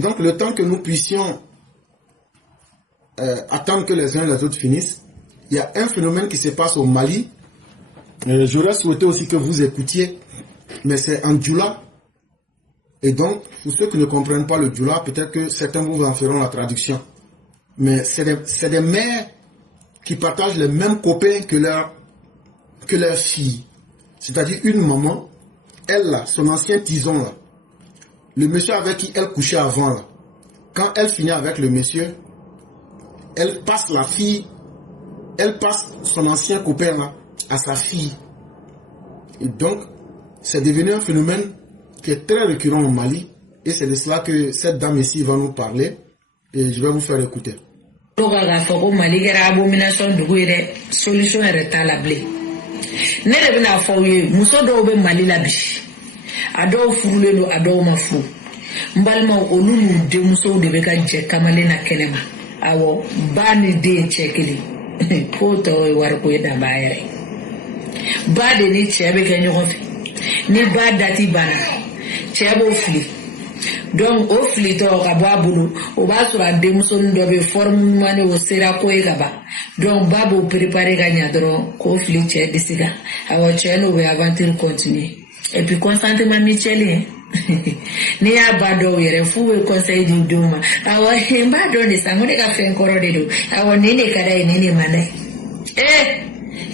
Donc le temps que nous puissions attendre que les uns et les autres finissent, il y a un phénomène qui se passe au Mali. J'aurais souhaité aussi que vous écoutiez, mais c'est en Djoula. Et donc, pour ceux qui ne comprennent pas le Djoula, peut-être que certains vous en feront la traduction. Mais c'est des mères qui partagent les mêmes copains que leur fille. C'est-à-dire une maman, elle là, son ancien tison là, le monsieur avec qui elle couchait avant là, quand elle finit avec le monsieur, elle passe la fille, elle passe son ancien copain là à sa fille. Et donc, c'est devenu un phénomène qui est très récurrent au Mali. Et c'est de cela que cette dame ici va nous parler. Et je vais vous faire écouter. Solution est à la blé. Ne de bena fo ye muso do be Mali la bi ado furule no ado ma fu mbalma olulu de muso de be ka je kamale na kelema awo bani de chekeli ko to war ko da bayere ba de ni chebe ke nyo ni ba dati bana chebo fli donc o fli to ka ba bulu o ba sura de muso ndo be forme mane o sera ko e gaba donc babo préparer gagner dron ko fli che disiga awo che no be aventure continuer et puis constantement micheli ni abado yere fuwe conseil du doma awo hemba do ni sangone ka fen koro de do awo nene kada nene mane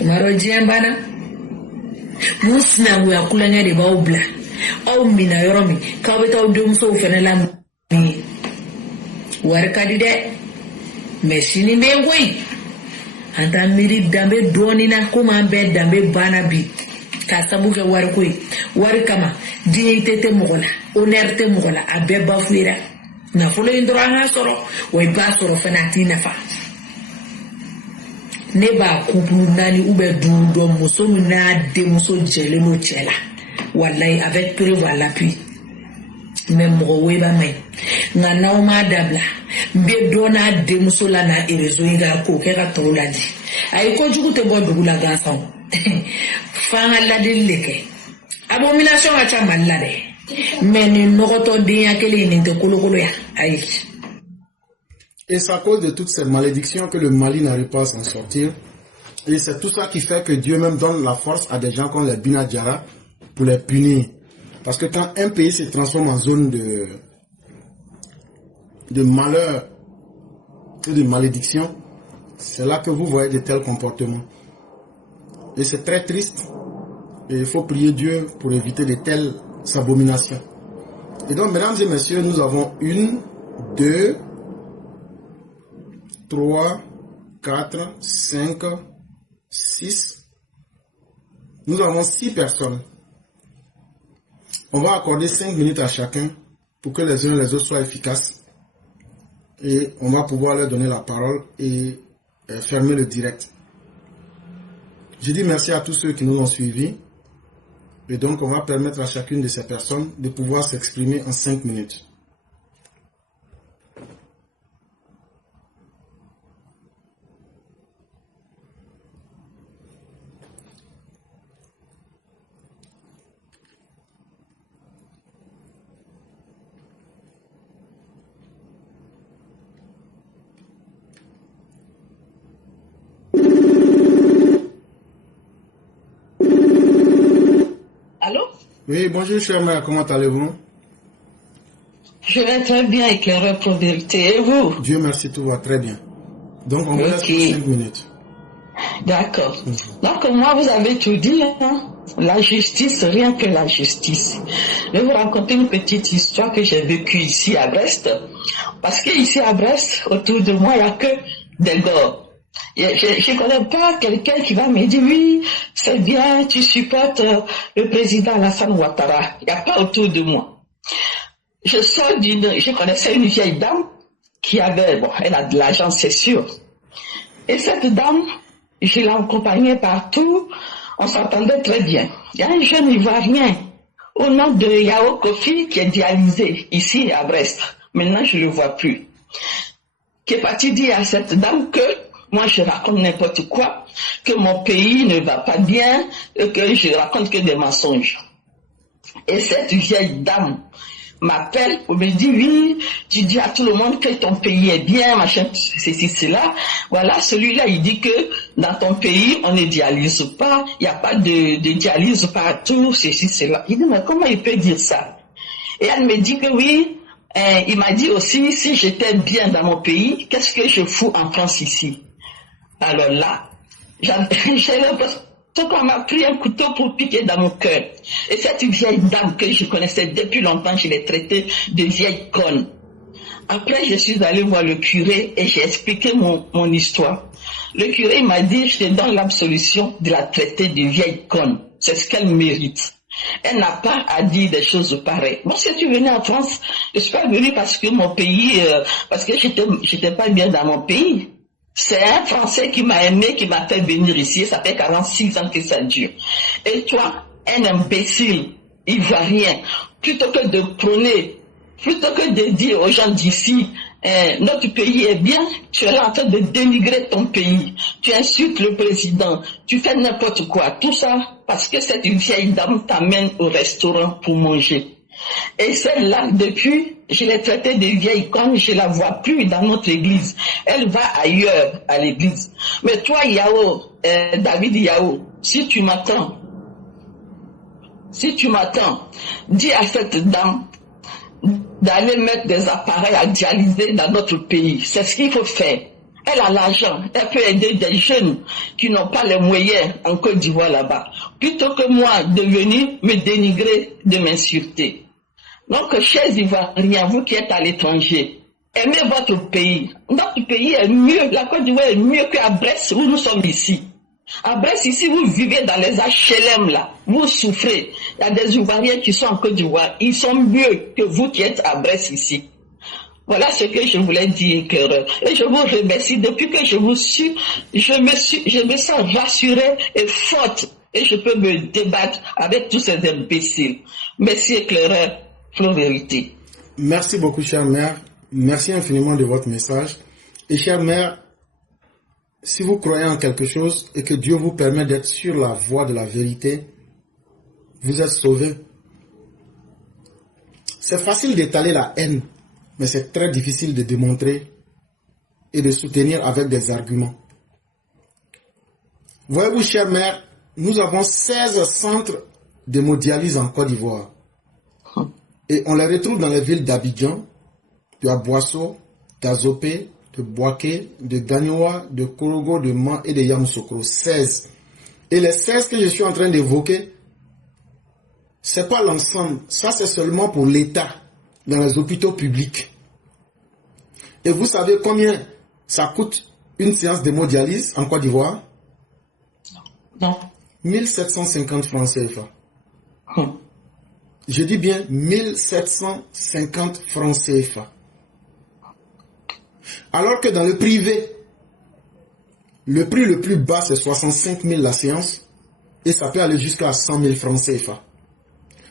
maro jiambana musna wo akula ngade ba obla au mina yoromi ka beta o dum so fenela mi warka dide machine be goyi anta miri dambe doni na kuma be dambe bana bi ka sabuke war koy war kama dignité mogola honneur te mogola abe bafuira na folo indro ha soro way ba soro fanati nafa ne ba couple nani ube du do muso na de muso jele no chela wallahi avec preuve à l'appui même rowe ba mai ngana o ma dabla be dona de muso la na erezo inga ko ke ka to ladi ay ko jugu te bo dugula ga saw fanga la de leke abomination a cha malla de mais ni nogoto de yakele ni te kolokolo ya ay. Et c'est à cause de toutes ces malédictions que le Mali n'arrive pas à s'en sortir. Et c'est tout ça qui fait que Dieu même donne la force à des gens comme les Bina Diara pour les punir. Parce que quand un pays se transforme en zone de malheur et de malédiction, c'est là que vous voyez de tels comportements. Et c'est très triste. Et il faut prier Dieu pour éviter de telles abominations. Et donc, mesdames et messieurs, nous avons 1, 2, 3, 4, 5, 6. Nous avons 6 personnes. On va accorder 5 minutes à chacun pour que les uns et les autres soient efficaces. Et on va pouvoir leur donner la parole et fermer le direct. Je dis merci à tous ceux qui nous ont suivis. Et donc, on va permettre à chacune de ces personnes de pouvoir s'exprimer en 5 minutes. Allô? Oui, bonjour chère mère, comment allez-vous? Je vais très bien, éclaireur pour vérité. Et vous? Dieu merci, tout va très bien. Donc on vous laisse pour 5 minutes. D'accord. Donc moi, vous avez tout dit, hein? La justice, rien que la justice. Je vais vous raconter une petite histoire que j'ai vécue ici à Brest. Parce que ici à Brest, autour de moi, il n'y a que des gars. Je ne connais pas quelqu'un qui va me dire oui, c'est bien, tu supportes le président Alassane Ouattara. Il n'y a pas autour de moi. Je connaissais une vieille dame qui avait, bon, elle a de l'argent, c'est sûr. Et cette dame, je l'ai accompagnée partout, on s'entendait très bien. Il y a un jeune Ivoirien au nom de Yao Kofi qui est dialysé ici à Brest. Maintenant, je ne le vois plus. Qui est parti dire à cette dame que moi, je raconte n'importe quoi, que mon pays ne va pas bien, et que je raconte que des mensonges. Et cette vieille dame m'appelle pour me dire oui, tu dis à tout le monde que ton pays est bien, machin, ceci, cela. Voilà, celui-là, il dit que dans ton pays, on ne dialyse pas, il n'y a pas de dialyse partout, ceci, cela. Il dit, mais comment il peut dire ça? Et elle me dit que oui, il m'a dit aussi, si j'étais bien dans mon pays, qu'est-ce que je fous en France ici? Alors là, j'ai l'impression qu'on m'a pris un couteau pour piquer dans mon cœur. Et cette vieille dame que je connaissais depuis longtemps, je l'ai traitée de vieille conne. Après, je suis allée voir le curé et j'ai expliqué mon histoire. Le curé m'a dit, je te donne l'absolution de la traiter de vieille conne. C'est ce qu'elle mérite. Elle n'a pas à dire des choses pareilles. Moi, si tu venais en France, je suis pas venue parce que mon pays, parce que j'étais pas bien dans mon pays. C'est un Français qui m'a aimé, qui m'a fait venir ici. Ça fait 46 ans que ça dure. Et toi, un imbécile, ivoirien, plutôt que de prôner, plutôt que de dire aux gens d'ici, notre pays est bien, tu es là en train de dénigrer ton pays. Tu insultes le président, tu fais n'importe quoi. Tout ça parce que cette vieille dame t'amène au restaurant pour manger. Et celle-là, depuis, je l'ai traitée de vieille conne, je la vois plus dans notre église. Elle va ailleurs à l'église. Mais toi, Yao, David Yao, si tu m'attends, dis à cette dame d'aller mettre des appareils à dialyser dans notre pays. C'est ce qu'il faut faire. Elle a l'argent, elle peut aider des jeunes qui n'ont pas les moyens en Côte d'Ivoire là-bas. Plutôt que moi de venir me dénigrer, de m'insulter. Donc, chers Ivoiriens, vous qui êtes à l'étranger, aimez votre pays. Notre pays est mieux, la Côte d'Ivoire est mieux qu'à Brest où nous sommes ici. À Brest, ici, vous vivez dans les HLM là, vous souffrez. Il y a des Ivoiriens qui sont en Côte d'Ivoire, ils sont mieux que vous qui êtes à Brest ici. Voilà ce que je voulais dire, Cœur. Et je vous remercie. Depuis que je vous suis, je me sens rassurée et forte. Et je peux me débattre avec tous ces imbéciles. Merci, éclaireur, Flo Vérité. Merci beaucoup, chère mère. Merci infiniment de votre message. Et chère mère, si vous croyez en quelque chose et que Dieu vous permet d'être sur la voie de la vérité, vous êtes sauvés. C'est facile d'étaler la haine, mais c'est très difficile de démontrer et de soutenir avec des arguments. Voyez-vous, chère mère, nous avons 16 centres d'hémodialyse en Côte d'Ivoire. Et on les retrouve dans les villes d'Abidjan, de Aboissau, d'Azopé, de Boaké, de Gagnoa, de Korogo, de Man et de Yamoussoukro. 16. Et les 16 que je suis en train d'évoquer, c'est pas l'ensemble. Ça, c'est seulement pour l'État, dans les hôpitaux publics. Et vous savez combien ça coûte une séance d'hémodialyse en Côte d'Ivoire? Non. 1750 francs CFA. Je dis bien 1750 francs CFA. Alors que dans le privé, le prix le plus bas c'est 65 000 la séance et ça peut aller jusqu'à 100 000 francs CFA.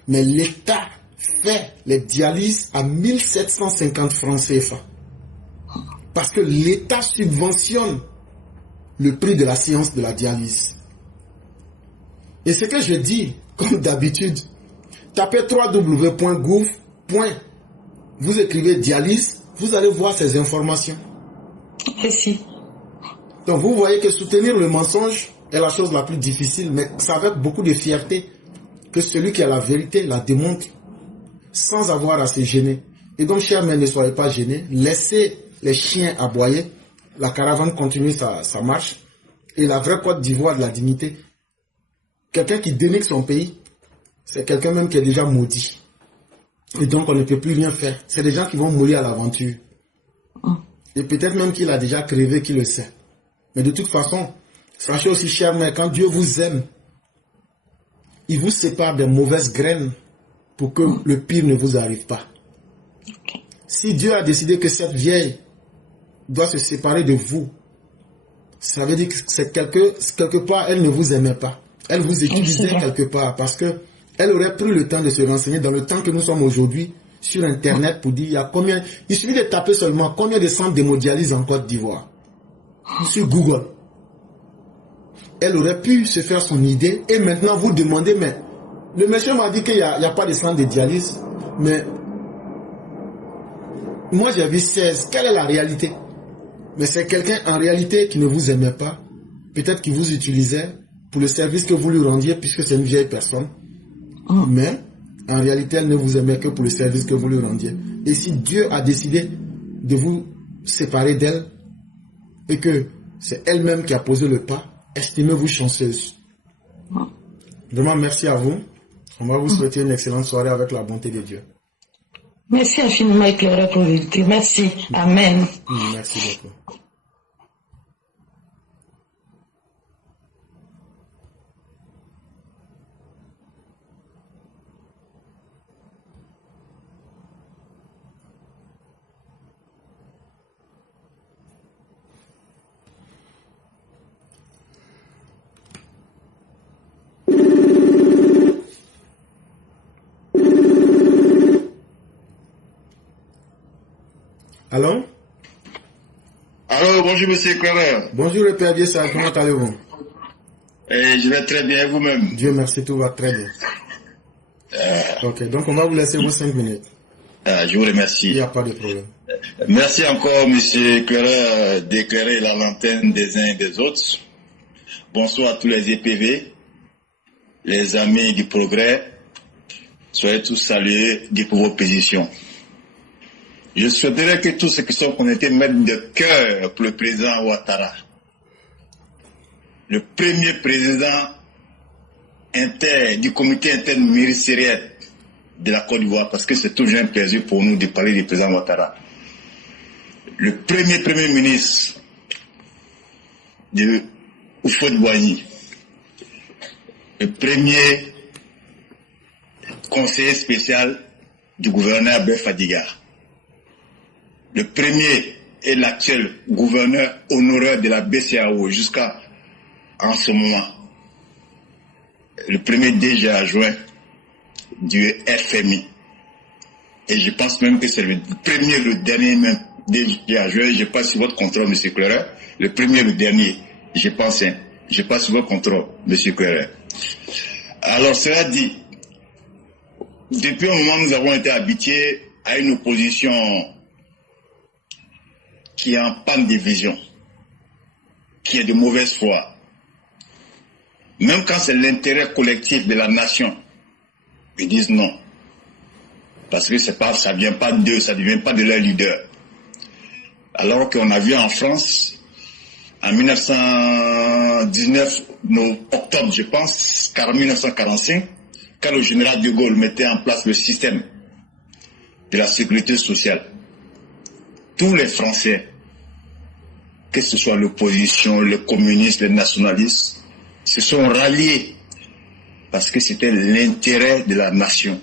Mais l'État fait les dialyses à 1750 francs CFA. Parce que l'État subventionne le prix de la séance de la dialyse. Et ce que je dis, comme d'habitude, tapez www.gouv. Vous écrivez dialyse, vous allez voir ces informations. Merci. Donc vous voyez que soutenir le mensonge est la chose la plus difficile, mais c'est avec beaucoup de fierté que celui qui a la vérité la démontre sans avoir à se gêner. Et donc, chers mères, ne soyez pas gênés, laissez les chiens aboyer, la caravane continue sa marche, et la vraie Côte d'Ivoire de la dignité, quelqu'un qui dénigre son pays, c'est quelqu'un même qui est déjà maudit. Et donc, on ne peut plus rien faire. C'est des gens qui vont mourir à l'aventure. Et peut-être même qu'il a déjà crevé, qu'il le sait. Mais de toute façon, sachez aussi, chers mères, quand Dieu vous aime, il vous sépare des mauvaises graines pour que le pire ne vous arrive pas. Si Dieu a décidé que cette vieille doit se séparer de vous, ça veut dire que c'est quelque part, elle ne vous aimait pas. Elle vous utilisait quelque part parce que elle aurait pris le temps de se renseigner dans le temps que nous sommes aujourd'hui sur Internet pour dire il y a combien. Il suffit de taper seulement combien de centres d'hémodialyse en Côte d'Ivoire sur Google. Elle aurait pu se faire son idée et maintenant vous demandez, mais le monsieur m'a dit qu'il n'y a pas de centre de dialyse, mais moi j'ai vu 16. Quelle est la réalité? Mais c'est quelqu'un en réalité qui ne vous aimait pas. Peut-être qu'il vous utilisait pour le service que vous lui rendiez, puisque c'est une vieille personne. Mais en réalité, elle ne vous aimait que pour le service que vous lui rendiez. Et si Dieu a décidé de vous séparer d'elle, et que c'est elle-même qui a posé le pas, estimez-vous chanceuse. Vraiment, merci à vous. On va vous souhaiter une excellente soirée avec la bonté de Dieu. Merci infiniment, éclaireur pour vérité. Merci. Amen. Merci beaucoup. Allô? Allô, bonjour monsieur Clara. Bonjour le Père Dieu, comment allez-vous? Je vais très bien, vous-même? Dieu merci, tout va très bien. Ok, donc on va vous laisser vos 5 minutes. Je vous remercie. Il n'y a pas de problème. Merci encore monsieur Clara d'éclairer la lanterne des uns et des autres. Bonsoir à tous les EPV, les amis du progrès. Soyez tous salués pour vos positions. Je souhaiterais que tous ceux qui sont connectés mettent de cœur pour le président Ouattara. Le premier président du comité interministériel de la Côte d'Ivoire, parce que c'est toujours un plaisir pour nous de parler du président Ouattara. Le premier ministre de Houphouët-Boigny. Le premier conseiller spécial du gouverneur Abel Fadiga. Le premier et l'actuel gouverneur honoraire de la BCEAO jusqu'à en ce moment. Le premier DG adjoint du FMI. Et je pense même que c'est le premier, le dernier même DG adjoint. Je passe sur votre contrôle, M. Clerc. Le premier, le dernier. Je pense sur votre contrôle, M. Clerc. Alors, cela dit, depuis un moment, nous avons été habitués à une opposition qui est en panne de vision, qui est de mauvaise foi. Même quand c'est l'intérêt collectif de la nation, ils disent non. Parce que ça ne vient pas d'eux, ça ne vient pas de leur leader. Alors qu'on a vu en France, en 1919, octobre, je pense, 1945, quand le général de Gaulle mettait en place le système de la sécurité sociale, tous les Français, que ce soit l'opposition, les communistes, les nationalistes, se sont ralliés parce que c'était l'intérêt de la nation.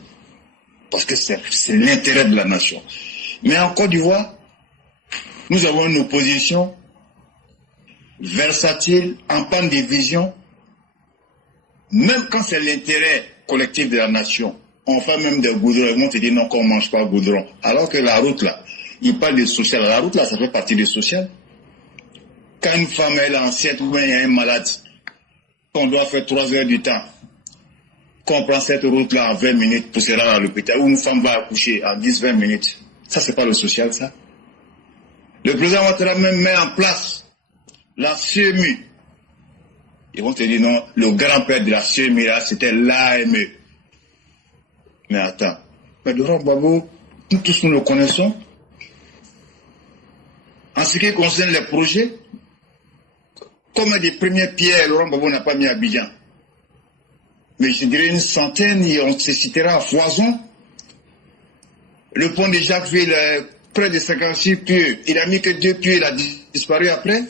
Parce que c'est l'intérêt de la nation. Mais en Côte d'Ivoire, nous avons une opposition versatile, en panne de vision, même quand c'est l'intérêt collectif de la nation. On fait même des goudrons, ils vont te dire non, qu'on ne mange pas goudron. Alors que la route là, il parle de social. La route là, ça fait partie du social. Quand une femme est enceinte ou bien il y a un malade, qu'on doit faire 3 heures du temps, qu'on prend cette route là en 20 minutes pour se rendre à l'hôpital, ou une femme va accoucher en 10-20 minutes. Ça, c'est pas le social, ça. Le président Ouattara même met en place la CEMU. Ils vont te dire non, le grand-père de la CEMU là, c'était l'AME. Mais attends, mais Laurent Gbagbo, nous tous nous le connaissons. En ce qui concerne les projets, comme des premières pierres, Laurent Gbagbo n'a pas mis à Abidjan. Mais je dirais une centaine, et on se citera à foison. Le pont de Jacquesville, près de 56 pieds, il a mis que 2 pieds, il a disparu après.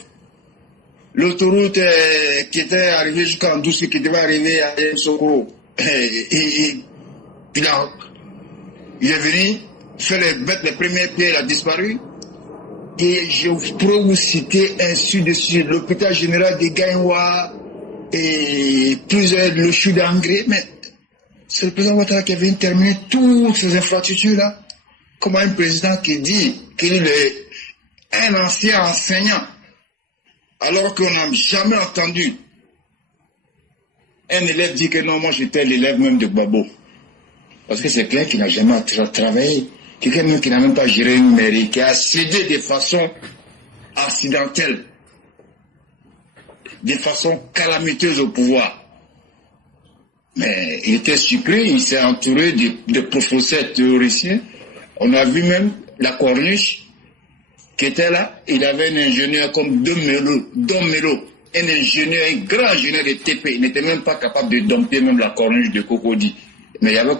L'autoroute qui était arrivée jusqu'en Douce, qui devait arriver à Soko, il est venu faire mettre les premières pierres, il a disparu. Et je pourrais vous citer ainsi de suite, l'hôpital général de Gaïwa et plusieurs, le chou d'engrais, mais c'est le président Ouattara qui avait terminé toutes ces infrastructures-là. Comment un président qui dit qu'il est un ancien enseignant, alors qu'on n'a jamais entendu un élève dire que non, moi j'étais l'élève même de Gbagbo. Parce que c'est clair qu'il n'a jamais travaillé. quelqu'un qui n'a même pas géré une mairie, qui a cédé de façon accidentelle, de façon calamiteuse au pouvoir. Mais il était surpris, il s'est entouré de professeurs théoriciens. On a vu même la Corniche qui était là. Il avait un ingénieur comme Dom Melo, un ingénieur, un grand ingénieur de TP. Il n'était même pas capable de dompter même la Corniche de Cocody. Mais il y avait,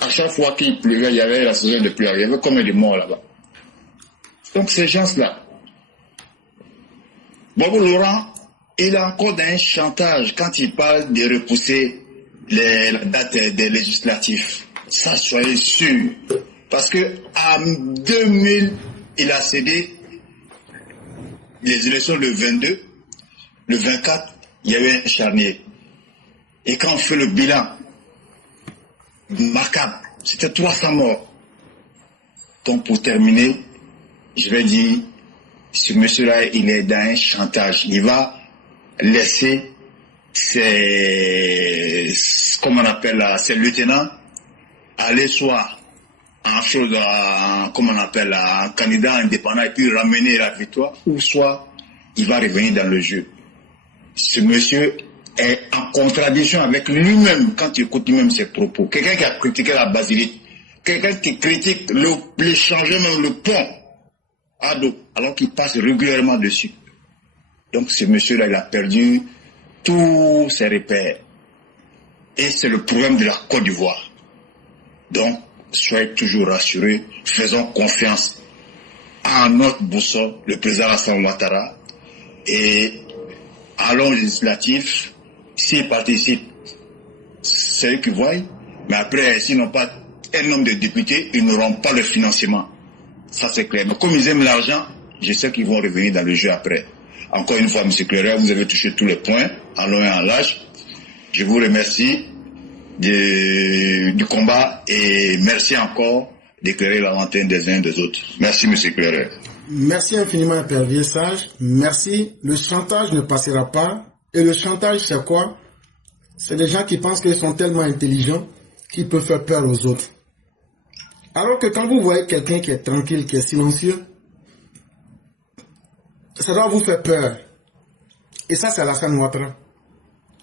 à chaque fois qu'il pleuvait, il y avait la saison de pluie. Il y avait combien de morts là-bas. Donc ces gens-là, Bobo Laurent, il a encore dans un chantage quand il parle de repousser la date des législatifs. Ça, soyez sûr. Parce que en 2000, il a cédé les élections le 22, le 24, il y avait un charnier. Et quand on fait le bilan, macabre, c'était 300 morts. Donc pour terminer, je vais dire, ce monsieur-là, il est dans un chantage. Il va laisser ses, comment on appelle là, ses lieutenants aller soit en chose, comment on appelle là, un candidat indépendant et puis ramener la victoire, ou soit il va revenir dans le jeu. Ce monsieur est en contradiction avec lui-même quand il écoute lui-même ses propos. Quelqu'un qui a critiqué la basilique, quelqu'un qui critique le changer même le pont à dos, alors qu'il passe régulièrement dessus. Donc ce monsieur-là, il a perdu tous ses repères. Et c'est le problème de la Côte d'Ivoire. Donc, soyez toujours rassurés, faisons confiance à notre boussole, le président Alassane Ouattara, et allons aux législatifs. S'ils participent, c'est eux qui voient, mais après, s'ils n'ont pas un nombre de députés, ils n'auront pas le financement. Ça, c'est clair. Mais comme ils aiment l'argent, je sais qu'ils vont revenir dans le jeu après. Encore une fois, M. Cléret, vous avez touché tous les points, en long et en large. Je vous remercie du combat et merci encore d'éclairer la lanterne des uns et des autres. Merci, M. Cléret. Merci infiniment, Père Vieux-Sage. Merci. Le chantage ne passera pas. Et le chantage, c'est quoi? C'est des gens qui pensent qu'ils sont tellement intelligents qu'ils peuvent faire peur aux autres. Alors que quand vous voyez quelqu'un qui est tranquille, qui est silencieux, ça doit vous faire peur. Et ça, c'est Alassane Ouattara.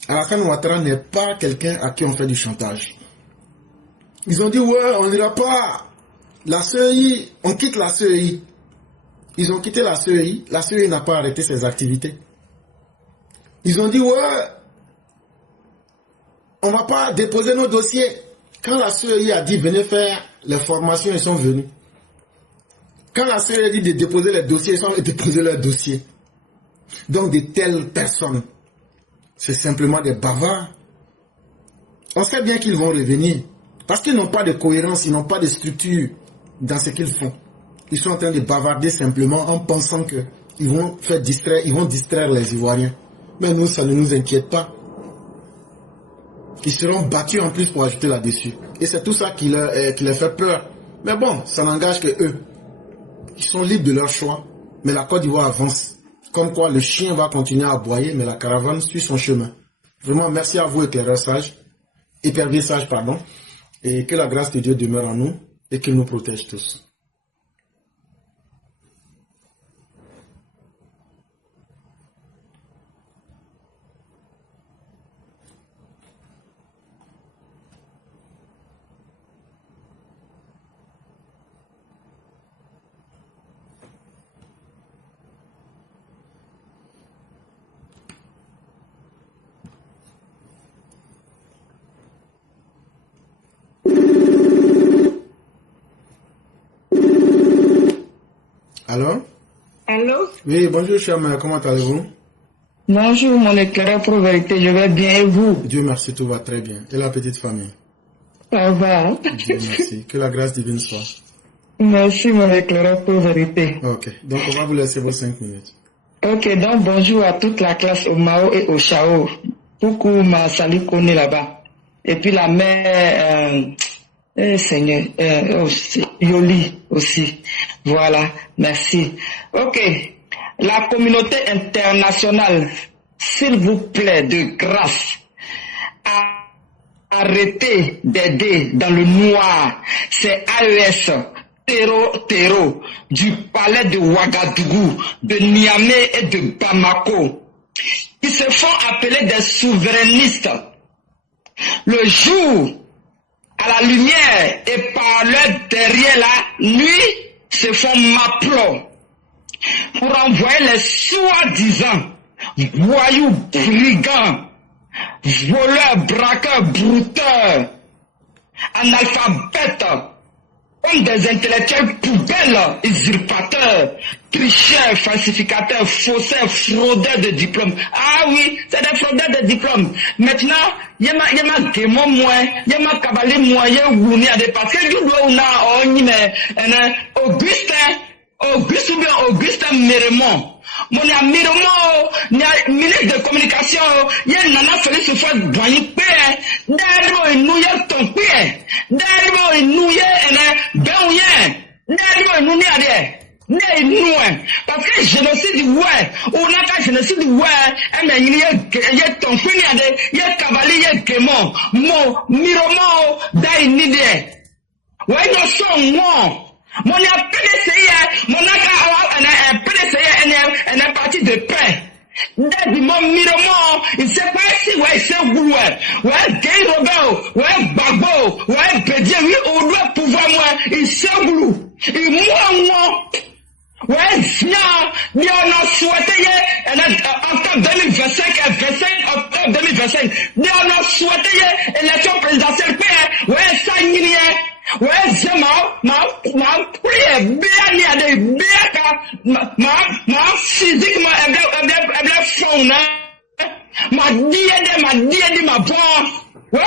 Alassane Ouattara n'est pas quelqu'un à qui on fait du chantage. Ils ont dit, ouais, on n'ira pas. La CEI, on quitte la CEI. Ils ont quitté la CEI. La CEI n'a pas arrêté ses activités. Ils ont dit, ouais, on ne va pas déposer nos dossiers. Quand la CEI a dit, venez faire les formations, ils sont venus. Quand la CEI a dit de déposer les dossiers, ils ont déposé leurs dossiers. Donc de telles personnes, c'est simplement des bavards. On sait bien qu'ils vont revenir. Parce qu'ils n'ont pas de cohérence, ils n'ont pas de structure dans ce qu'ils font. Ils sont en train de bavarder simplement en pensant qu'ils vont faire distraire, ils vont distraire les Ivoiriens. Mais nous, ça ne nous inquiète pas. Ils seront battus en plus pour ajouter là-dessus. Et c'est tout ça qui leur fait peur. Mais bon, ça n'engage que eux. Ils sont libres de leur choix. Mais la Côte d'Ivoire avance. Comme quoi, le chien va continuer à aboyer, mais la caravane suit son chemin. Vraiment, merci à vous, éclaireur sage. Épervier sage, pardon. Et que la grâce de Dieu demeure en nous et qu'il nous protège tous. Allô? Allô? Oui, bonjour, cher mère, comment allez-vous? Bonjour, mon éclaireur pour vérité, je vais bien et vous? Dieu merci, tout va très bien. Et la petite famille? Ça va. Dieu merci. Que la grâce divine soit. Merci, mon éclaireur pour vérité. Ok, donc on va vous laisser vos 5 minutes. Ok, donc bonjour à toute la classe au Mao et au Chao. Coucou, ma salut connaît là-bas. Et puis la mère, Seigneur, Yoli aussi. Voilà, merci. Ok, la communauté internationale, s'il vous plaît, de grâce, arrêtez d'aider dans le noir. C'est AES terreaux du palais de Ouagadougou, de Niamey et de Bamako, qui se font appeler des souverainistes, le jour, à la lumière et par leur derrière la nuit, se font maplo pour envoyer les soi-disant voyous, brigands, voleurs, braqueurs, brouteurs, analphabètes, comme des intellectuels poubelles, usurpateurs, tricheurs, falsificateurs, faussaires, fraudeurs de diplômes. Ah oui, c'est des fraudeurs de diplômes. Maintenant, il y a ma démon moi, il y a ma cabalé moi, il y a Wouni à des parce que du doigt on a Augustin Miremont. Mon ami Miremont, ministre de communication, il y a Nana Félix Houphouët Boigny Pé, d'ailleurs il nous y a ton pé, d'ailleurs il nous y a ben d'ailleurs il nous y a des parce que génocide ouais, on a pas génocide ouais, mais il y a ton pé, il y a cavalier, il y a Guémon, mon Miremont, d'ailleurs il y a ouais, nous sommes moi. Mon PDCI, mon PDCI est un parti de paix. Depuis mon Miremont, il sait pas si ouais, c'est où ouais, Gay Robert, ouais, Babo, ouais, Bédier, oui, on doit pouvoir moi, il sait où, et moi, ouais, bien, on a souhaité, octobre 2025, 25 octobre 2025, on a souhaité, élection présidentielle, ouais, ça n'y est. Ouais, c'est ma prière, bien, ma physiquement, elle faune, ma diade, ma bonne. Ouais,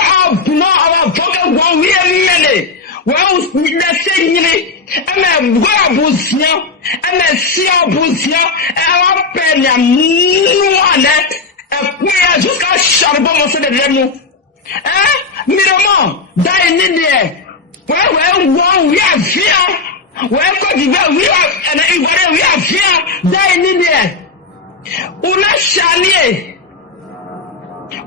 non, on va voir, oui, mené. Ouais, on laisse nier. Elle m'a bousillé, elle m'a si bousillé, elle va peine à noire, elle jusqu'à charbon, mon frère de Rémou. Hein, Miremont, d'ailleurs, oui, viens. Ouais, Côte d'Ivoire, oui, viens. D'ailleurs, on a charnier.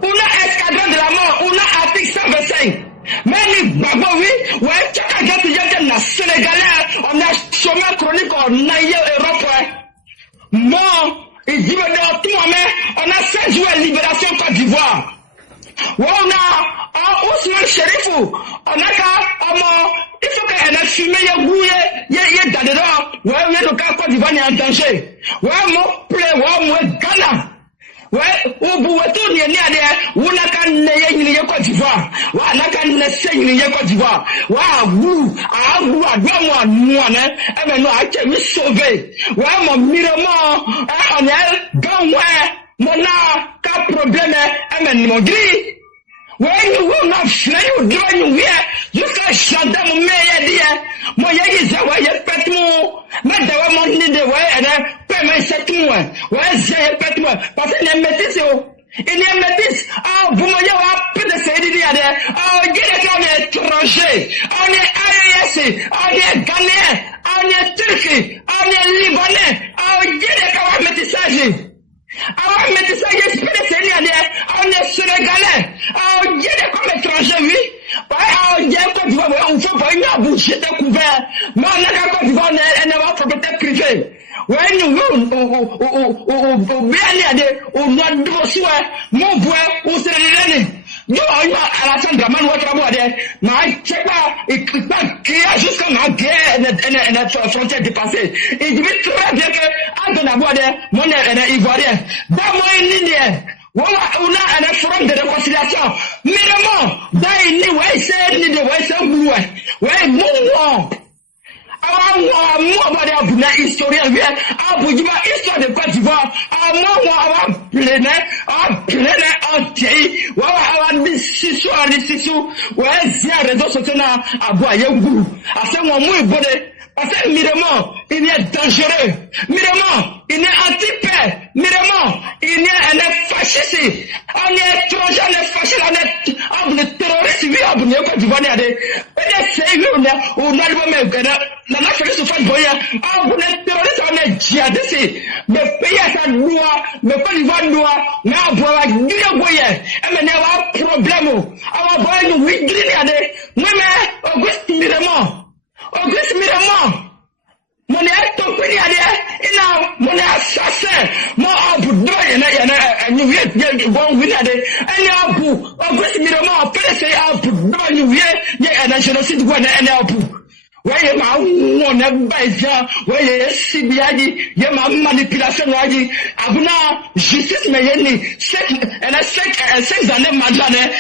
On a escadron de la mort. On a article 125. Mais les babos, oui, ouais, chacun y a Sénégalais, on a chômage chronique, on a Europe, Bon, il dit, on a 5 jours de libération Côte d'Ivoire. Ouais, on a Ousmane Chérifou, on a il faut qu'elle ait fumé, il y a dedans, ouais, le cas Côte d'Ivoire est en danger. Ouais, mon plaît, ouais, moi, Ghana. Ouais, au bout de tout, il y a on a qu'à nez Côte d'Ivoire. Ouais, on a qu'à nez Côte d'Ivoire. Ouais, vous, moi, eh ben, nous, à me sauver. Ouais, mon Miremont, on est, bon, ouais, mon a, qu'un problème, eh ben, mon gris. Ouais, nous, on a fait, nous, nous, jusqu'à chanter mon meilleur, moi, il y a des awa, il y a pas de mots, mais d'avoir mon nid de ouais, pas mais c'est tout, ouais, j'ai pas de mots, parce qu'il y a métis, il y a métis, vous m'avez un peu de série, il y a des étrangers, on est AES, on est Ghanéen, on est Turc, on est Libanais, il y a des métissages. Alors, métissage, on est sénégalais, on est comme étranger, oui. On est Côte d'Ivoire, on fait pas une bouche, j'étais couvert. Mais on est Côte d'Ivoire, on est en propriété privée. Ouais, nous, on a deux soins, mon bois, on s'est réuni. Nous, à la fin de la main, on va travailler. Mais je sais pas, il pas jusqu'à ma guerre, notre frontière dépassée. Il dit très bien que, en donne à boire, mon ivoirien. Dans mon Indien, on a un forum de réconciliation. Miremont, dans une ligne, ouais, c'est un boulot. Ouais, mon moi, on historien, histoire de Côte d'Ivoire, moi, entier, ouais, c'est réseau social à boire, à ce moment, parce que Miremont, il est dangereux. Miremont, il est anti-paix. Miremont, il est fasciste. On est étranger, on est fasciste, on est terroriste, on est Côte d'Ivoire, on est terroriste, on est djihadiste. Mais pays à sa loi, mais Côte d'Ivoire loi, mais on voit la gueule, et maintenant, on a un problème. On va voir une grille, moi, mais Auguste Miremont. Auguste Miremont. Mon est ton pays à mon assassin, mon abu, nous viens, bon, oui, elle est à bout. Auguste Miremont, après, c'est à bout, nous viens, il y a un génocide, elle est à bout. Where ma wona baisa, where sibiadi, ye ma manipulation wadi, abuna justice meyeni, sex années madane,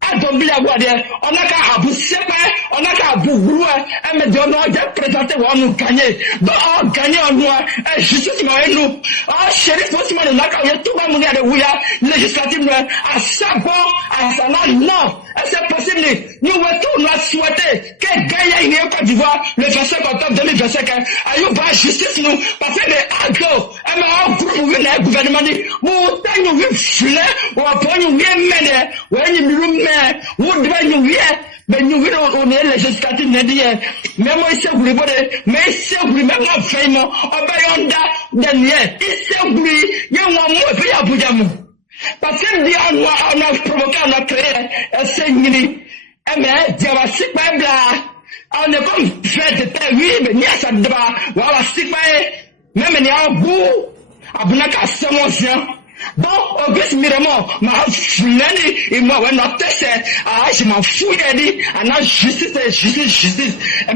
adombi agwade, on a qu'à abou sepe, on a qu'à abou roue, et me dit on a présenté on nous gagner, donc on gagner en nous, et justice meyeni, ah shérif possible on a qu'à tout le monde a de ouya, législative, à sabo, à sana, non. C'est possible, nous retournons à souhaiter que Gaïa ait Côte d'Ivoire le 25 octobre 2025. Ayons pas justice, nous, parce que les agros, un groupe où le gouvernement dit, vous nous vivons filer, ou après nous vivons mener, ou nous vivons, ou nous vivons, mais nous vivons, on est législatif, mais moi, ici, vous le voyez, mais ici, vous le même vraiment, on va y en dernier, ici, vous le, il y a un mot, et puis il y a Boudamou. Parce que on a provoqué, on a créé un signe, mais Diava Sikba, on est comme fait de terre, oui, mais n'y a ça de bas, voilà, Sikba, même n'y a un bout, à Bunaka, c'est mon chien. Donc, Auguste Miremont, m'a flâné, et moi, on a testé, ah, je m'en fous, il a dit, on a justice,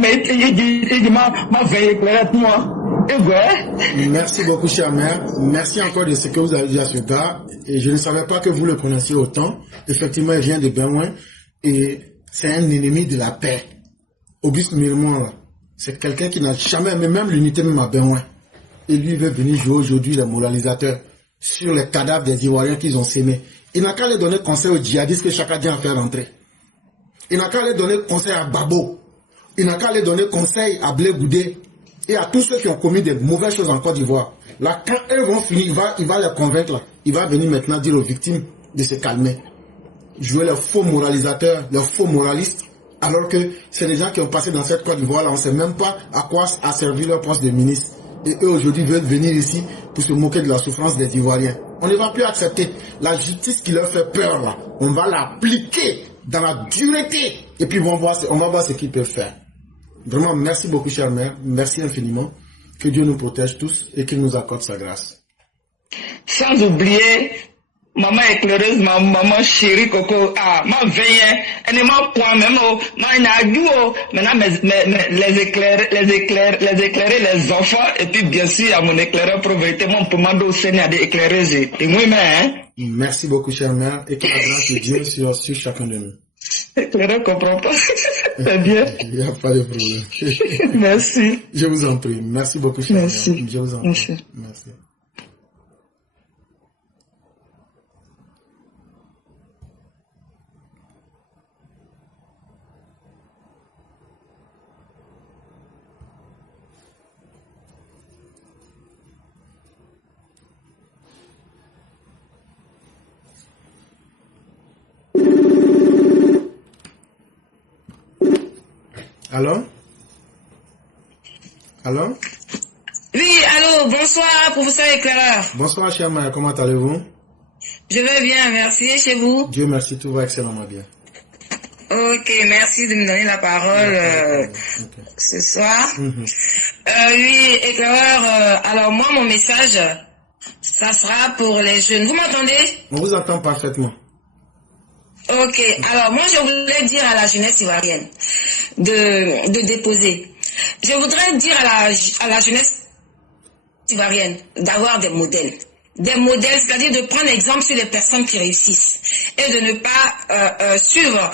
mais il m'a veillé éclairer moi. Merci beaucoup, cher maire. Merci encore de ce que vous avez dit à ce gars. Et je ne savais pas que vous le connaissiez autant. Effectivement, il vient de Bénin et c'est un ennemi de la paix. Auguste Miremont, c'est quelqu'un qui n'a jamais aimé même l'unité même à Bénin. Et lui, il veut venir jouer aujourd'hui le moralisateur sur les cadavres des Ivoiriens qu'ils ont sémés. Il n'a qu'à les donner conseil aux djihadistes que chacun a fait rentrer. Il n'a qu'à les donner conseil à Babo. Il n'a qu'à les donner conseil à Blé Goudé. Et à tous ceux qui ont commis des mauvaises choses en Côte d'Ivoire. Là, quand elles vont finir, il va les convaincre. Là. Il va venir maintenant dire aux victimes de se calmer. Jouer les faux moralisateurs, les faux moralistes, alors que c'est des gens qui ont passé dans cette Côte d'Ivoire. Là, on ne sait même pas à quoi a servi leur poste de ministre. Et eux, aujourd'hui, veulent venir ici pour se moquer de la souffrance des Ivoiriens. On ne va plus accepter la justice qui leur fait peur. Là. On va l'appliquer dans la dureté. Et puis, on va voir ce qu'ils peuvent faire. Vraiment, merci beaucoup, cher maire. Merci infiniment. Que Dieu nous protège tous et qu'il nous accorde sa grâce. Sans oublier, maman éclaireuse, maman chérie, coco, ma veille, elle m'a point même, maintenant, les éclairer les enfants, et puis, bien sûr, à mon éclaireur propriété, mon pommade au Seigneur d'éclairer, et moi, hein. Merci beaucoup, cher maire, et que la grâce de Dieu soit sur chacun de nous. Éclaireur comprend pas. C'est bien. Il n'y a pas de problème. Merci. Je vous en prie. Merci beaucoup, cher maire. Merci. Je vous en prie. Merci. Allô? Allô? Oui, allô, bonsoir, professeur éclaireur. Bonsoir, cher Maya, comment allez-vous? Je vais bien, merci, et chez vous? Dieu merci, tout va excellemment bien. Ok, merci de me donner la parole ce soir. Oui, éclaireur, alors moi, mon message, ça sera pour les jeunes. Vous m'entendez? On vous entend parfaitement. Ok, alors moi je voulais dire à la jeunesse ivoirienne de déposer. Je voudrais dire à la jeunesse ivoirienne d'avoir des modèles. Des modèles, c'est-à-dire de prendre exemple sur les personnes qui réussissent et de ne pas suivre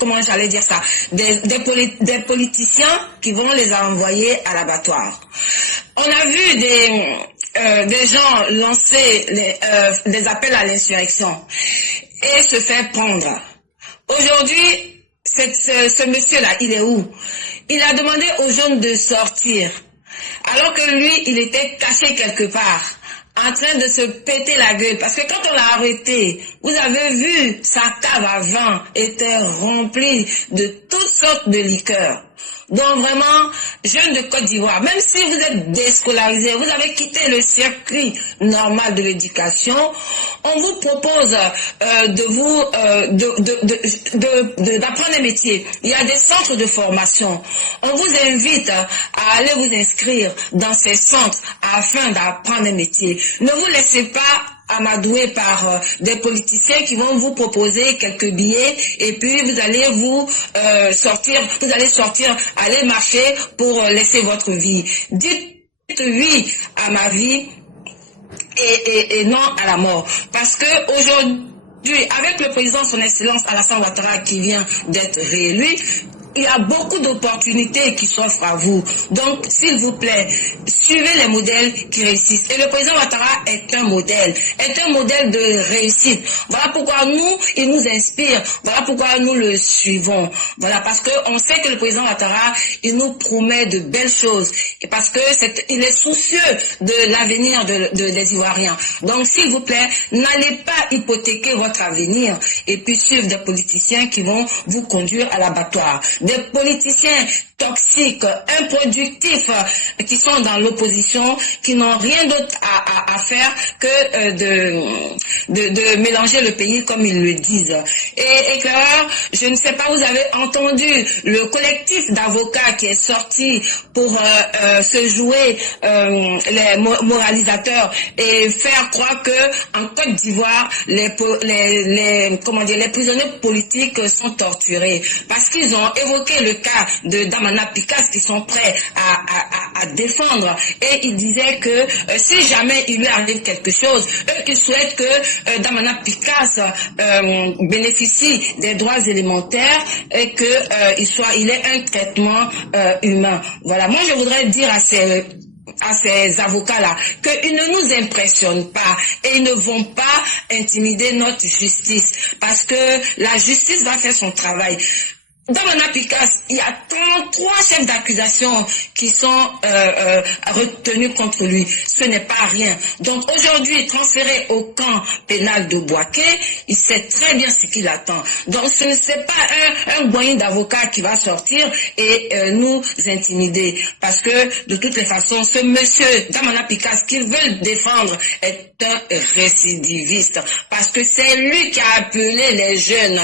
comment j'allais dire ça, des politiciens qui vont les envoyer à l'abattoir. On a vu des gens lancer des appels à l'insurrection et se faire prendre. Aujourd'hui, ce monsieur-là, il est où? Il a demandé aux jeunes de sortir, alors que lui, il était caché quelque part, en train de se péter la gueule. Parce que quand on l'a arrêté, vous avez vu, sa cave à vin était remplie de toutes sortes de liqueurs. Donc vraiment, jeunes de Côte d'Ivoire, même si vous êtes déscolarisés, vous avez quitté le circuit normal de l'éducation, on vous propose d'apprendre un métier. Il y a des centres de formation. On vous invite à aller vous inscrire dans ces centres afin d'apprendre un métier. Ne vous laissez pas amadoué par des politiciens qui vont vous proposer quelques billets et puis vous allez sortir, aller marcher pour laisser votre vie. Dites oui à ma vie et non à la mort. Parce que aujourd'hui, avec le président son excellence Alassane Ouattara qui vient d'être réélu, il y a beaucoup d'opportunités qui s'offrent à vous. Donc, s'il vous plaît, suivez les modèles qui réussissent. Et le président Ouattara est un modèle de réussite. Voilà pourquoi il nous inspire. Voilà pourquoi nous le suivons. Voilà, parce qu'on sait que le président Ouattara, il nous promet de belles choses. Et parce que il est soucieux de l'avenir des Ivoiriens. Donc, s'il vous plaît, n'allez pas hypothéquer votre avenir et puis suivre des politiciens qui vont vous conduire à l'abattoir. Des politiciens toxiques, improductifs, qui sont dans l'opposition, qui n'ont rien d'autre à faire que de mélanger le pays comme ils le disent. Et éclaireur, je ne sais pas, vous avez entendu le collectif d'avocats qui est sorti pour se jouer les moralisateurs et faire croire que en Côte d'Ivoire les prisonniers politiques sont torturés parce qu'ils ont évoqué le cas de Damana Picasse qui sont prêts à défendre et ils disaient que si jamais il lui arrive quelque chose, eux ils souhaitent que Damana Picasse bénéficie des droits élémentaires et que il ait un traitement humain. Voilà, moi je voudrais dire à ces avocats-là qu'ils ne nous impressionnent pas et ils ne vont pas intimider notre justice parce que la justice va faire son travail. Dans Damana Picasse, il y a 33 chefs d'accusation qui sont retenus contre lui. Ce n'est pas rien. Donc aujourd'hui, transféré au camp pénal de Bouaké, il sait très bien ce qu'il attend. Donc ce n'est pas un moyen d'avocat qui va sortir et nous intimider. Parce que de toutes les façons, ce monsieur Damana Picasse qui veut le défendre est un récidiviste. Parce que c'est lui qui a appelé les jeunes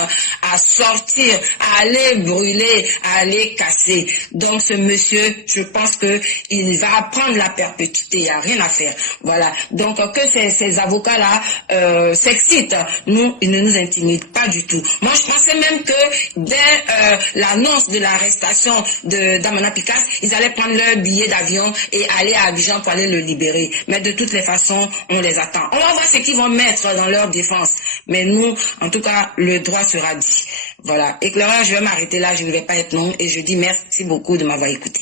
à sortir, à aller brûler, à aller casser. Donc ce monsieur, je pense que il va prendre la perpétuité, il n'y a rien à faire. Voilà. Donc que ces avocats-là s'excitent, nous, ils ne nous intimident pas du tout. Moi, je pensais même que dès l'annonce de l'arrestation de Damana Picasse, ils allaient prendre leur billet d'avion et aller à Abidjan pour aller le libérer. Mais de toutes les façons, on les attend. On va voir ce qu'ils vont mettre dans leur défense. Mais nous, en tout cas, le droit sera dit. Voilà. Éclaireur, je vais m'arrêter là, je ne vais pas être long et je dis merci beaucoup de m'avoir écouté.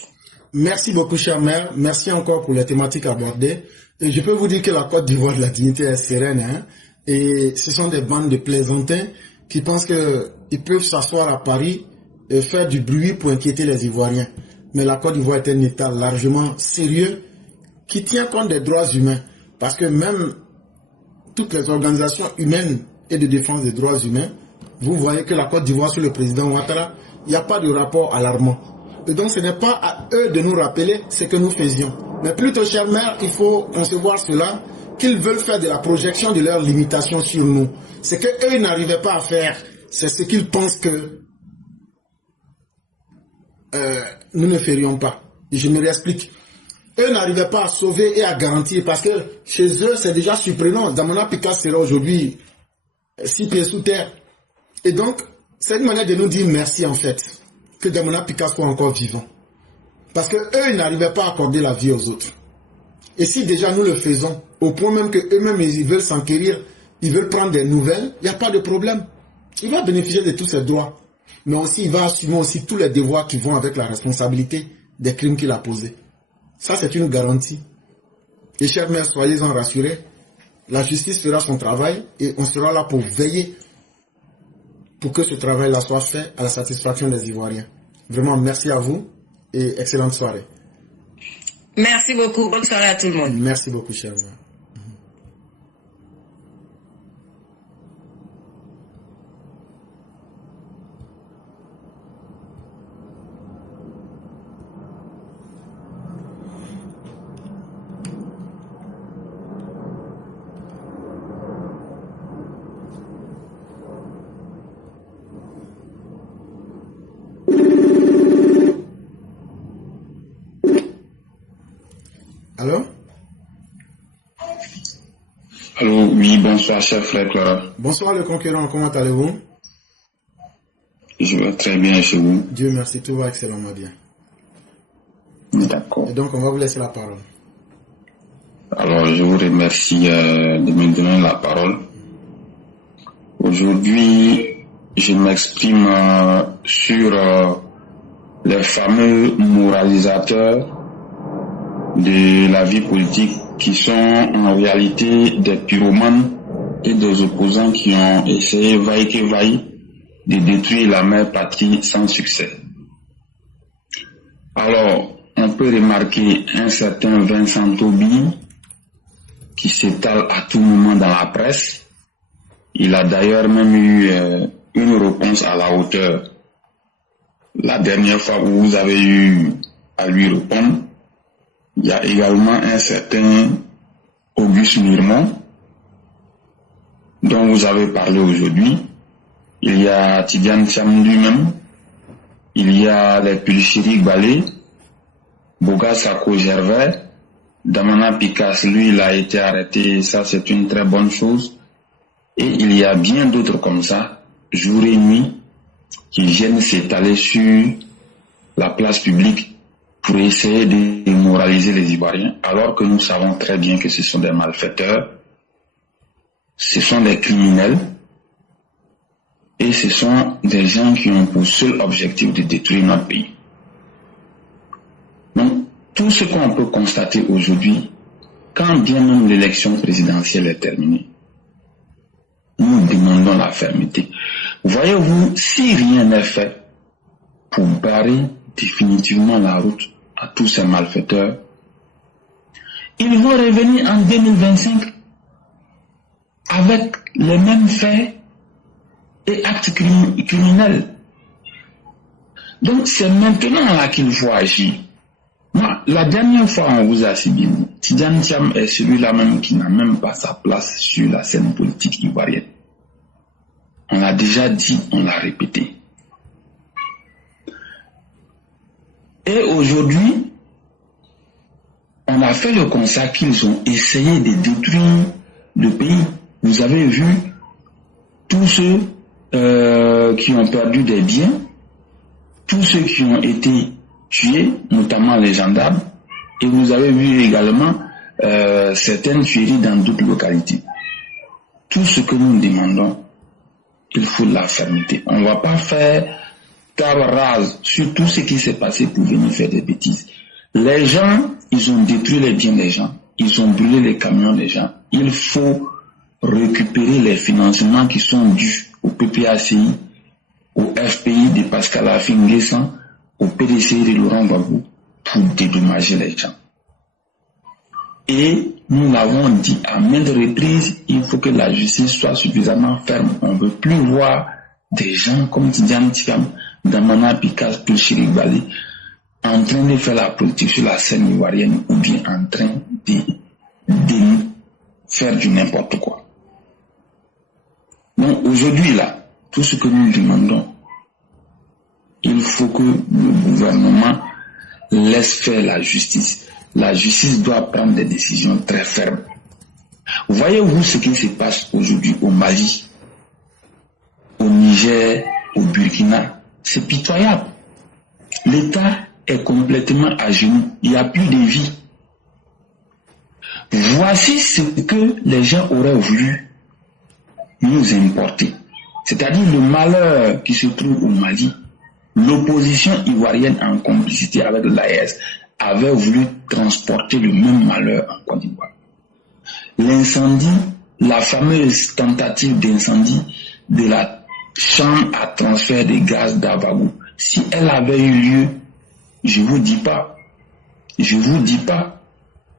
Merci beaucoup, chère mère. Merci encore pour les thématiques abordées. Et je peux vous dire que la Côte d'Ivoire de la dignité est sereine. Hein? Et ce sont des bandes de plaisantins qui pensent qu'ils peuvent s'asseoir à Paris et faire du bruit pour inquiéter les Ivoiriens. Mais la Côte d'Ivoire est un État largement sérieux qui tient compte des droits humains. Parce que même toutes les organisations humaines et de défense des droits humains, vous voyez que la Côte d'Ivoire sous le président Ouattara, il n'y a pas de rapport alarmant. Et donc ce n'est pas à eux de nous rappeler ce que nous faisions. Mais plutôt, chère mère, il faut concevoir cela, qu'ils veulent faire de la projection de leurs limitations sur nous. Ce qu'eux n'arrivaient pas à faire, c'est ce qu'ils pensent que nous ne ferions pas. Et je me réexplique. Eux n'arrivaient pas à sauver et à garantir parce que chez eux, c'est déjà surprenant. Damana Picasse sera aujourd'hui 6 pieds sous terre. Et donc, c'est une manière de nous dire merci en fait, que Damana Picasse soit encore vivant. Parce qu'eux, ils n'arrivaient pas à accorder la vie aux autres. Et si déjà nous le faisons, au point même qu'eux-mêmes, ils veulent s'enquérir, ils veulent prendre des nouvelles, il n'y a pas de problème. Il va bénéficier de tous ses droits. Mais aussi, il va assumer aussi tous les devoirs qui vont avec la responsabilité des crimes qu'il a posés. Ça, c'est une garantie. Et chers mères, soyez-en rassurés, la justice fera son travail et on sera là pour veiller pour que ce travail-là soit fait à la satisfaction des Ivoiriens. Vraiment, merci à vous et excellente soirée. Merci beaucoup. Bonne soirée à tout le monde. Merci beaucoup, chers. Allô? Allô, oui, bonsoir, cher frère Clara. Bonsoir le concurrent, comment allez-vous? Je vais très bien chez vous. Dieu merci, tout va excellemment bien. D'accord. Et donc, on va vous laisser la parole. Alors, je vous remercie de me donner la parole. Aujourd'hui, je m'exprime sur les fameux moralisateurs de la vie politique qui sont en réalité des pyromanes et des opposants qui ont essayé, vaille que vaille, de détruire la mère patrie sans succès. Alors, on peut remarquer un certain Vincent Toby qui s'étale à tout moment dans la presse. Il a d'ailleurs même eu une réponse à la hauteur. La dernière fois où vous avez eu à lui répondre, il y a également un certain Auguste Mirmont dont vous avez parlé aujourd'hui. Il y a Tidiane Thiam lui-même. Il y a les Pulchiri Balé, Boga Sako Gervais, Damana Picasse, lui, il a été arrêté, ça c'est une très bonne chose. Et il y a bien d'autres comme ça, jour et nuit, qui viennent s'étaler sur la place publique pour essayer de démoraliser les Ivoiriens, alors que nous savons très bien que ce sont des malfaiteurs, ce sont des criminels, et ce sont des gens qui ont pour seul objectif de détruire notre pays. Donc, tout ce qu'on peut constater aujourd'hui, quand bien même l'élection présidentielle est terminée, nous demandons la fermeté. Voyez-vous, si rien n'est fait pour barrer définitivement la route à tous ces malfaiteurs, ils vont revenir en 2025 avec les mêmes faits et actes criminels. Donc c'est maintenant là qu'il faut agir. Moi, la dernière fois on vous a suivi, Tidiane Thiam est celui-là même qui n'a même pas sa place sur la scène politique ivoirienne. On l'a déjà dit, on l'a répété. Et aujourd'hui, on a fait le constat qu'ils ont essayé de détruire le pays. Vous avez vu tous ceux qui ont perdu des biens, tous ceux qui ont été tués, notamment les gendarmes, et vous avez vu également certaines tueries dans d'autres localités. Tout ce que nous demandons, il faut la fermeté. On ne va pas faire table rase sur tout ce qui s'est passé pour venir faire des bêtises. Les gens, ils ont détruit les biens des gens, ils ont brûlé les camions des gens. Il faut récupérer les financements qui sont dus au PPACI, au FPI de Pascal Afin-Guessan, au PDCI de Laurent Gbagbo pour dédommager les gens. Et nous l'avons dit à maintes reprises, il faut que la justice soit suffisamment ferme. On ne veut plus voir des gens comme Tidiane Thiam, Damana Picasse, Pulchiri Balé en train de faire la politique sur la scène ivoirienne ou bien en train de faire du n'importe quoi. Donc aujourd'hui là, tout ce que nous demandons, il faut que le gouvernement laisse faire la justice. La justice doit prendre des décisions très fermes. Voyez-vous ce qui se passe aujourd'hui au Mali, au Niger, au Burkina? C'est pitoyable. L'État est complètement à genoux. Il n'y a plus de vie. Voici ce que les gens auraient voulu nous importer. C'est-à-dire le malheur qui se trouve au Mali. L'opposition ivoirienne en complicité avec l'AES avait voulu transporter le même malheur en Côte d'Ivoire. L'incendie, la fameuse tentative d'incendie de la chambre à transfert de gaz d'Avagou, si elle avait eu lieu, je vous dis pas,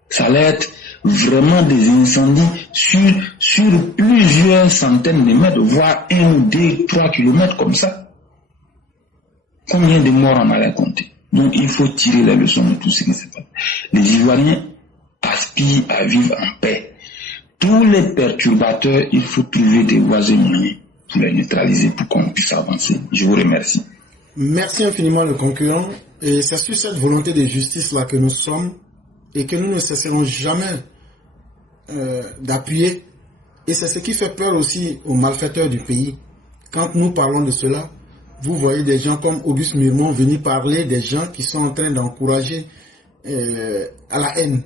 ça allait être vraiment des incendies sur plusieurs centaines de mètres, voire 1 ou 2, 3 kilomètres comme ça. Combien de morts on allait compter? Donc il faut tirer les leçons de tout ce qui se passe. Les Ivoiriens aspirent à vivre en paix. Tous les perturbateurs, il faut trouver des voies et moyens pour les neutraliser pour qu'on puisse avancer. Je vous remercie. Merci infiniment le concurrent. Et c'est sur cette volonté de justice là que nous sommes et que nous ne cesserons jamais d'appuyer. Et c'est ce qui fait peur aussi aux malfaiteurs du pays. Quand nous parlons de cela, vous voyez des gens comme Auguste Murmont venir parler des gens qui sont en train d'encourager à la haine.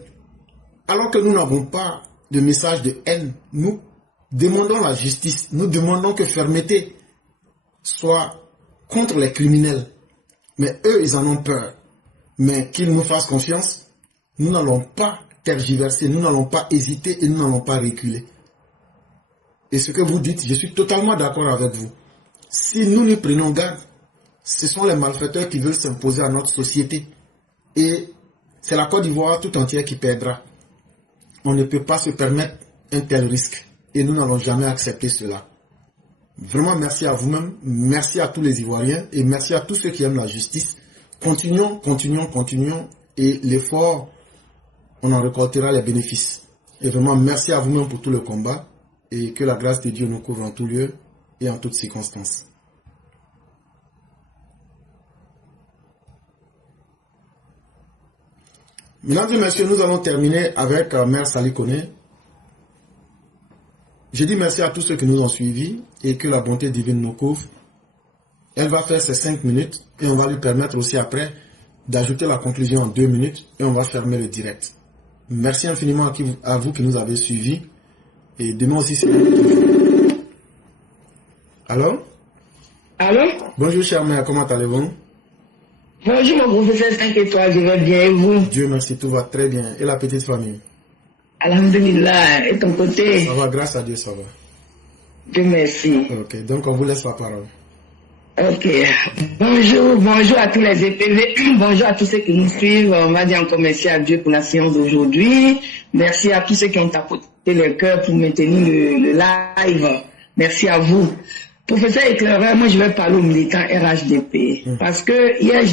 Alors que nous n'avons pas de message de haine, nous demandons la justice, nous demandons que fermeté soit contre les criminels. Mais eux, ils en ont peur. Mais qu'ils nous fassent confiance, nous n'allons pas tergiverser, nous n'allons pas hésiter et nous n'allons pas reculer. Et ce que vous dites, je suis totalement d'accord avec vous. Si nous nous prenons garde, ce sont les malfaiteurs qui veulent s'imposer à notre société. Et c'est la Côte d'Ivoire tout entière qui perdra. On ne peut pas se permettre un tel risque. Et nous n'allons jamais accepter cela. Vraiment, merci à vous-même, merci à tous les Ivoiriens et merci à tous ceux qui aiment la justice. Continuons, continuons, continuons et l'effort, on en récoltera les bénéfices. Et vraiment, merci à vous-même pour tout le combat et que la grâce de Dieu nous couvre en tout lieu et en toutes circonstances. Mesdames et messieurs, nous allons terminer avec Mère Sali Kone. Je dis merci à tous ceux qui nous ont suivis et que la bonté divine nous couvre. Elle va faire ses 5 minutes et on va lui permettre aussi après d'ajouter la conclusion en 2 minutes et on va fermer le direct. Merci infiniment à vous qui nous avez suivis et demain aussi c'est... Allô? Allô? Bonjour chère mère, comment allez-vous? Bonjour mon professeur 5 étoiles, je vais bien et vous? Dieu merci, tout va très bien. Et la petite famille? Alhamdulillah, et ton côté? Ça va, grâce à Dieu, ça va. Dieu merci. Ok, donc on vous laisse la parole. Ok, bonjour à tous les EPV, bonjour à tous ceux qui nous suivent. On va dire encore merci à Dieu pour la séance d'aujourd'hui. Merci à tous ceux qui ont tapoté le cœur pour maintenir le live. Merci à vous. Professeur éclaireur, moi je vais parler aux militants RHDP. Parce que hier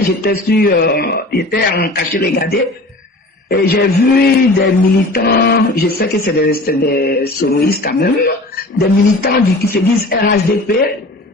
j'étais en cachet regardé. Et j'ai vu des militants, je sais que c'est des soloistes quand même, des militants qui se disent RHDP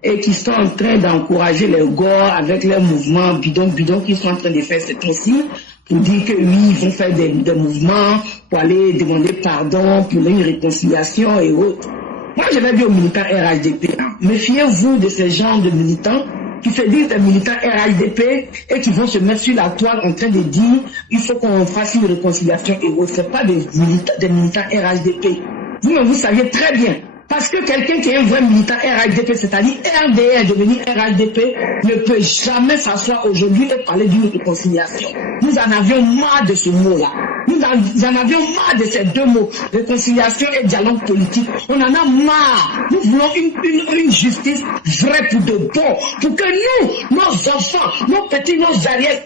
et qui sont en train d'encourager les Gors avec leurs mouvements bidon qu'ils sont en train de faire cette temps-ci pour dire que oui, ils vont faire des mouvements pour aller demander pardon pour une réconciliation et autres. Moi, je vais dire aux militants RHDP, méfiez-vous de ces genres de militants qui se disent des militants RHDP et qui vont se mettre sur la toile en train de dire il faut qu'on fasse une réconciliation et autres. Ce n'est pas des militants RHDP. Vous-même, vous savez très bien. Parce que quelqu'un qui est un vrai militant RHDP, c'est-à-dire RDR devenu RHDP, ne peut jamais s'asseoir aujourd'hui et parler d'une réconciliation. Nous en avions marre de ce mot-là. Nous en avions marre de ces deux mots, réconciliation et dialogue politique. On en a marre. Nous voulons une justice vraie pour de bon, pour que nous, nos enfants, nos petits, nos arrières,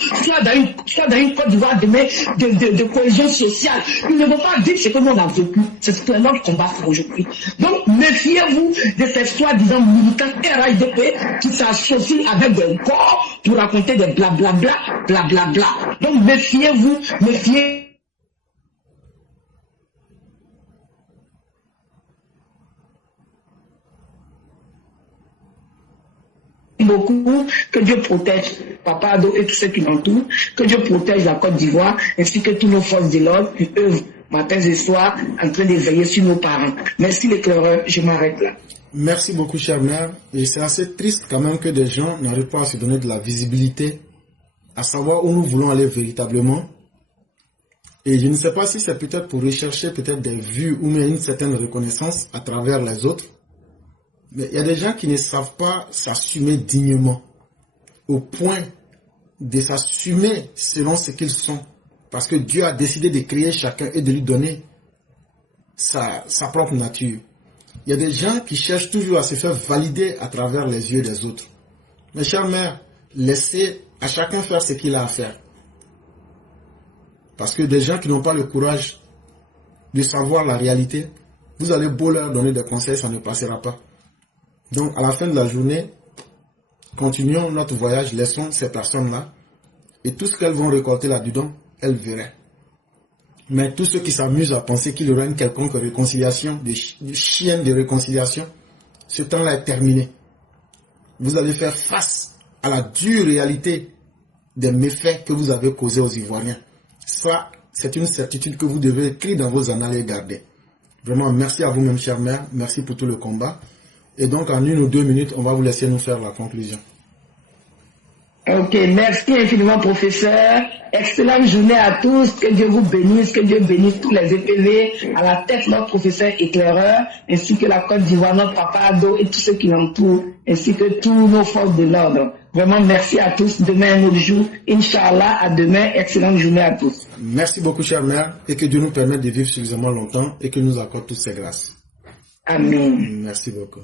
soit dans une Côte d'Ivoire de cohésion sociale. Ils ne vont pas dire ce que nous on a vécu. C'est ce que notre combat fait aujourd'hui. Donc, méfiez-vous de ces soi-disant militants RHDP qui s'associent avec des corps pour raconter des blablabla, blablabla. Donc, méfiez-vous, méfiez. Beaucoup, que Dieu protège Papa Ado et tous ceux qui l'entourent, que Dieu protège la Côte d'Ivoire ainsi que tous nos forces de l'ordre qui œuvrent matin et soir en train de veiller sur nos parents. Merci l'éclaireur, je m'arrête là. Merci beaucoup chère mère, et c'est assez triste quand même que des gens n'arrivent pas à se donner de la visibilité, à savoir où nous voulons aller véritablement. Et je ne sais pas si c'est peut-être pour rechercher peut-être des vues ou même une certaine reconnaissance à travers les autres. Mais il y a des gens qui ne savent pas s'assumer dignement, au point de s'assumer selon ce qu'ils sont. Parce que Dieu a décidé de créer chacun et de lui donner sa propre nature. Il y a des gens qui cherchent toujours à se faire valider à travers les yeux des autres. Mes chères mères, laissez à chacun faire ce qu'il a à faire. Parce que des gens qui n'ont pas le courage de savoir la réalité, vous allez beau leur donner des conseils, ça ne passera pas. Donc, à la fin de la journée, continuons notre voyage, laissons ces personnes-là, et tout ce qu'elles vont récolter là-dedans, elles verraient. Mais tous ceux qui s'amusent à penser qu'il y aura une quelconque réconciliation, des chiennes de réconciliation, ce temps-là est terminé. Vous allez faire face à la dure réalité des méfaits que vous avez causés aux Ivoiriens. Ça, c'est une certitude que vous devez écrire dans vos annales et garder. Vraiment, merci à vous-même, chère mère. Merci pour tout le combat. Et donc, en 1 ou 2 minutes, on va vous laisser nous faire la conclusion. Ok, merci infiniment, professeur. Excellente journée à tous. Que Dieu vous bénisse, que Dieu bénisse tous les EPV, à la tête notre professeur éclaireur, ainsi que la Côte d'Ivoire, notre papa Ado et tous ceux qui l'entourent, ainsi que tous nos forces de l'ordre. Vraiment, merci à tous. Demain, un autre jour. Inch'Allah, à demain. Excellente journée à tous. Merci beaucoup, chère mère, et que Dieu nous permette de vivre suffisamment longtemps et qu'il nous accorde toutes ses grâces. Amen. Merci beaucoup.